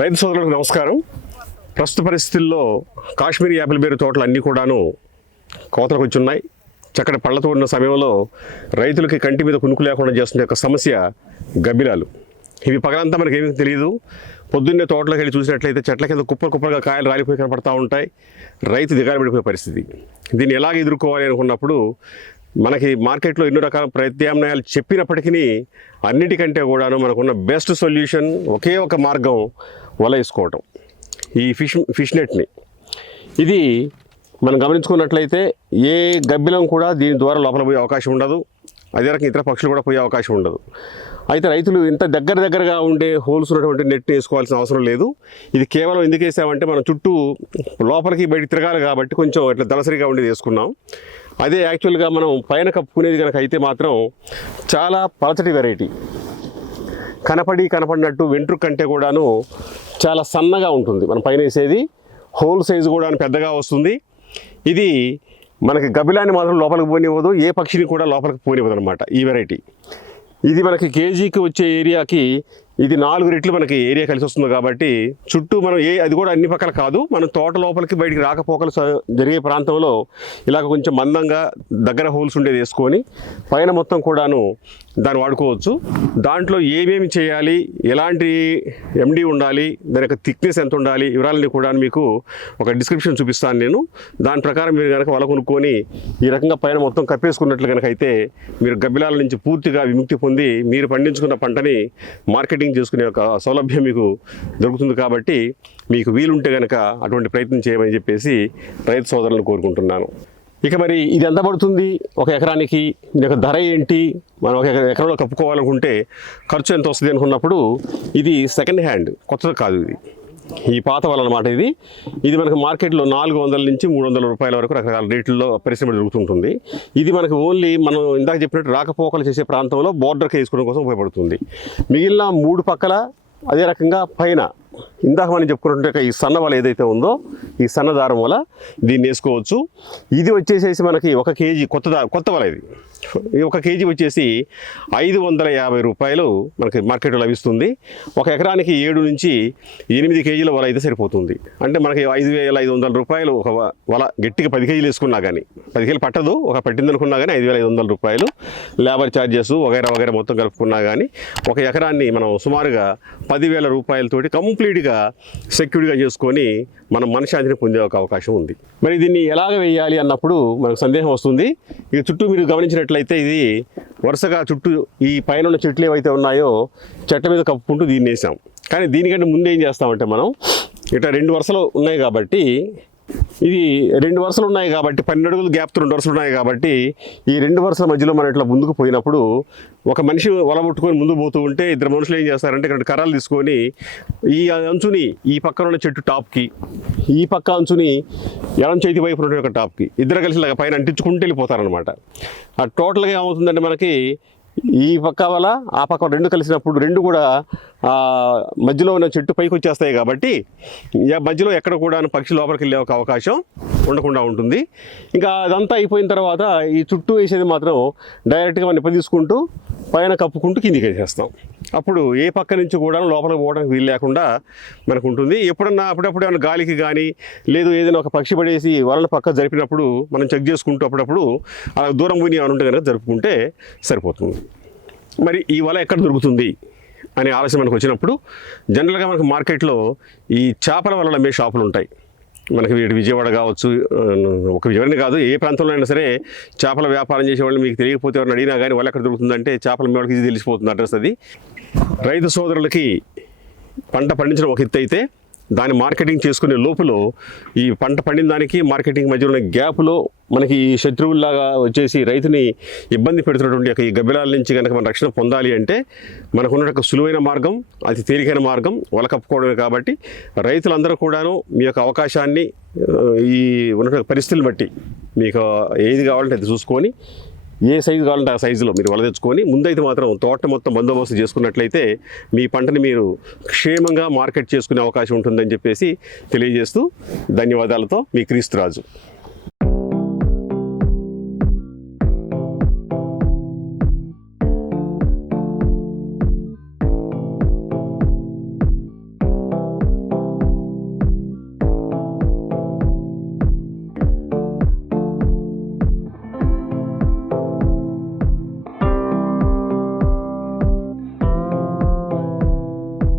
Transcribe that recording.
రైతు సోదరులకు నమస్కారం. ప్రస్తుత పరిస్థితుల్లో కాశ్మీరీ యాపిల్ బేరు తోటలు అన్నీ కూడాను కోతలకు వచ్చున్నాయి చక్కటి పళ్ళతో ఉన్న సమయంలో రైతులకి కంటి మీద కునుకు లేకుండా చేస్తున్న యొక్క సమస్య గబ్బిలాలు. ఇవి పగలంతా మనకి ఏమీ తెలియదు. పొద్దున్నే తోటలోకి వెళ్ళి చూసినట్లయితే చెట్ల కింద కుప్పలు కుప్పలుగా కాయలు రాలిపోయి కనపడతా ఉంటాయి. రైతు దిగాలు పడిపోయే పరిస్థితి. దీన్ని ఎలాగ ఎదుర్కోవాలి అనుకున్నప్పుడు మనకి మార్కెట్లో ఎన్నో రకాల ప్రత్యామ్నాయాలు చెప్పినప్పటికీ అన్నిటికంటే కూడాను మనకున్న బెస్ట్ సొల్యూషన్ ఒకే ఒక మార్గం వల వేసుకోవటం. ఈ ఫిష్ ఫిష్ నెట్ని. ఇది మనం గమనించుకున్నట్లయితే ఏ గబ్బిలం కూడా దీని ద్వారా లోపల పోయే అవకాశం ఉండదు. అదే రకంగా ఇతర పక్షులు కూడా పోయే అవకాశం ఉండదు. అయితే రైతులు ఇంత దగ్గర దగ్గరగా ఉండే హోల్స్ ఉన్నటువంటి నెట్ వేసుకోవాల్సిన అవసరం లేదు. ఇది కేవలం ఎందుకు వేసామంటే మనం చుట్టూ లోపలికి బయట తిరగాలి కాబట్టి కొంచెం ఇట్లా దళసరిగా ఉండేది వేసుకున్నాం. అదే యాక్చువల్గా మనం పైన కప్పుకునేది కనుక అయితే మాత్రం చాలా పలచటి వెరైటీ కనపడి కనపడినట్టు వెంట్రుక్ కంటే కూడాను చాలా సన్నగా ఉంటుంది. మనం పైన వేసేది హోల్ సైజు కూడా పెద్దగా వస్తుంది. ఇది మనకి గబిలాన్ని మాత్రం లోపలికి పోనివ్వదు. ఏ పక్షిని కూడా లోపలికి పోనివ్వదు అనమాట ఈ వెరైటీ ఇది మనకి కేజీకి వచ్చే ఏరియాకి ఇది నాలుగు రెట్లు మనకి ఏరియా కలిసి వస్తుంది కాబట్టి చుట్టూ మనం ఏ అది కూడా అన్ని పక్కల కాదు మనం తోట లోపలికి బయటికి రాకపోకలు జరిగే ప్రాంతంలో ఇలాగ కొంచెం మందంగా దగ్గర హోల్స్ ఉండేది వేసుకొని పైన మొత్తం కూడాను దాన్ని వాడుకోవచ్చు. దాంట్లో ఏమేమి చేయాలి ఎలాంటి ఎండి ఉండాలి దాని యొక్క థిక్నెస్ ఎంత ఉండాలి వివరాలని కూడా మీకు ఒక డిస్క్రిప్షన్ చూపిస్తాను నేను. దాని ప్రకారం మీరు కనుక వల కొనుక్కొని ఈ రకంగా పైన మొత్తం కప్పేసుకున్నట్లు కనుక అయితే మీరు గబ్బిలాల నుంచి పూర్తిగా విముక్తి పొంది మీరు పండించుకున్న పంటని మార్కెట్ మార్కెటింగ్ చేసుకునే ఒక సౌలభ్యం మీకు దొరుకుతుంది కాబట్టి మీకు వీలుంటే కనుక అటువంటి ప్రయత్నం చేయమని చెప్పేసి రైతు సోదరులను కోరుకుంటున్నాను. ఇక మరి ఇది ఎంత పడుతుంది? ఒక ఎకరానికి దీని యొక్క ధర ఏంటి? మనం ఒక ఎకరా- ఎకరంలో కప్పుకోవాలనుకుంటే ఖర్చు ఎంత వస్తుంది అనుకున్నప్పుడు ఇది సెకండ్ హ్యాండ్ కొత్తది కాదు ఇది. ఈ పాత వల అనమాట ఇది. ఇది మనకు మార్కెట్లో నాలుగు వందల నుంచి మూడు వందల రూపాయల వరకు రకరకాల రేట్లలో పరిశ్రమ జరుగుతుంటుంది. ఇది మనకు ఓన్లీ మనం ఇందాక చెప్పినట్టు రాకపోకలు చేసే ప్రాంతంలో బోర్డర్కి వేసుకోవడం కోసం ఉపయోగపడుతుంది. మిగిలిన మూడు పక్కల అదే రకంగా పైన ఇందాక మనం చెప్పుకున్నట్టు ఈ సన్న వల ఏదైతే ఉందో ఈ సన్న దారం వల దీన్ని వేసుకోవచ్చు. ఇది వచ్చేసేసి మనకి ఒక కేజీ కొత్త దా కొత్త వల ఇది. ఒక కేజీ వచ్చేసి ఐదు వందల యాభై రూపాయలు మనకి మార్కెట్లో లభిస్తుంది. ఒక ఎకరానికి ఏడు నుంచి ఎనిమిది కేజీల వల అయితే సరిపోతుంది. అంటే మనకి ఐదు వేల ఐదు వందల రూపాయలు ఒక వల గట్టిగా పది కేజీలు వేసుకున్నా కానీ పది కేజీలు పట్టదు. ఒక పట్టింది అనుకున్నా కానీ ఐదు వేల ఐదు వందల రూపాయలు లేబర్ ఛార్జెస్ వగైరా వగైరా మొత్తం కలుపుకున్నా కానీ ఒక ఎకరాన్ని మనం సుమారుగా పదివేల రూపాయలతోటి కంప్లీట్గా సెక్యూర్డ్గా చేసుకొని మనం మనశాంతిని పొందే ఒక అవకాశం ఉంది. మరి దీన్ని ఎలాగ వేయాలి అన్నప్పుడు మనకు సందేహం వస్తుంది. ఇక చుట్టూ మీరు గమనించినట్లయితే ఇది వరుసగా చుట్టూ ఈ పైన ఉన్న చెట్లు ఏవైతే ఉన్నాయో చెట్ల మీద కప్పుకుంటూ దీన్ని వేసాం. కానీ దీనికంటే ముందు ఏం చేస్తామంటే మనం ఇట్లా రెండు వరుసలు ఉన్నాయి కాబట్టి ఇది రెండు వరుసలు ఉన్నాయి కాబట్టి పన్నెండు అడుగులు గ్యాప్తో రెండు వరుసలు ఉన్నాయి కాబట్టి ఈ రెండు వరుసల మధ్యలో మనం ఇట్లా ముందుకు పోయినప్పుడు ఒక మనిషి వలబొట్టుకొని ముందు పోతూ ఉంటే ఇద్దరు మనుషులు ఏం చేస్తారంటే ఇక్కడ కర్రలు తీసుకొని ఈ అంచుని ఈ పక్కన ఉన్న చెట్టు టాప్కి ఈ పక్క అంచుని ఎడం చేతి వైపు ఉన్న ఒక టాప్కి ఇద్దరు కలిసి ఇలాగ పైన అంటించుకుంటూ వెళ్ళిపోతారనమాట ఆ టోటల్గా ఏమవుతుందంటే మనకి ఈ పక్క వల్ల ఆ పక్క రెండు కలిసినప్పుడు రెండు కూడా మధ్యలో ఉన్న చెట్టు పైకి వచ్చేస్తాయి కాబట్టి మధ్యలో ఎక్కడ కూడా పక్షి లోపలికి వెళ్ళే ఒక అవకాశం ఉండకుండా ఉంటుంది. ఇంకా అదంతా అయిపోయిన తర్వాత ఈ చుట్టూ వేసేది మాత్రం డైరెక్ట్గా మనం నిప్ప తీసుకుంటూ పైన కప్పుకుంటూ కిందికి వేసేస్తాం. అప్పుడు ఏ పక్క నుంచి కూడా లోపలికి పోవడానికి వీలు లేకుండా మనకు ఉంటుంది ఎప్పుడన్నా అప్పుడప్పుడు ఏమైనా గాలికి కానీ లేదు ఏదైనా ఒక పక్షి పడేసి వలన పక్క జరిపినప్పుడు మనం చెక్ చేసుకుంటూ అప్పుడప్పుడు అలా దూరం పోయి ఏమైనా ఉంటే కనుక జరుపుకుంటే సరిపోతుంది. మరి ఈ వల ఎక్కడ దొరుకుతుంది అనే ఆలోచన మనకు వచ్చినప్పుడు జనరల్గా మనకు మార్కెట్లో ఈ చేపల వలలు అమ్మే షాపులు ఉంటాయి. మనకి వీటి విజయవాడ కావచ్చు ఒక విజయవాడని కాదు ఏ ప్రాంతంలో అయినా సరే చేపల వ్యాపారం చేసే వాళ్ళు మీకు తెలియకపోతే ఎవరిని అడిగినా కానీ వాళ్ళు ఎక్కడ దొరుకుతుందంటే చేపల మీ వాళ్ళకి ఇది తెలిసిపోతుంది అడ్రస్ అది. రైతు సోదరులకి పంట పండించడం ఒక ఎత్తు అయితే దాన్ని మార్కెటింగ్ చేసుకునే లోపులో ఈ పంట పండిన దానికి మార్కెటింగ్ మధ్య ఉన్న గ్యాప్లో మనకి ఈ శత్రువుల్లాగా వచ్చేసి రైతుని ఇబ్బంది పెడుతున్నటువంటి యొక్క ఈ గబ్బిలాల నుంచి కనుక మన రక్షణ పొందాలి అంటే మనకున్న ఒక సులువైన మార్గం అతి తేలికైన మార్గం వలకప్పుకోవడమే కాబట్టి రైతులందరూ కూడాను మీ యొక్క అవకాశాన్ని ఈ ఉన్న పరిస్థితులు బట్టి మీకు ఏది కావాలంటే అది చూసుకొని ఏ సైజు కావాలంటే ఆ సైజులో మీరు వల తెచ్చుకొని ముందైతే మాత్రం తోట మొత్తం బందోబస్తు చేసుకున్నట్లయితే మీ పంటని మీరు క్షేమంగా మార్కెట్ చేసుకునే అవకాశం ఉంటుందని చెప్పేసి తెలియజేస్తూ ధన్యవాదాలతో మీ క్రీస్తురాజు.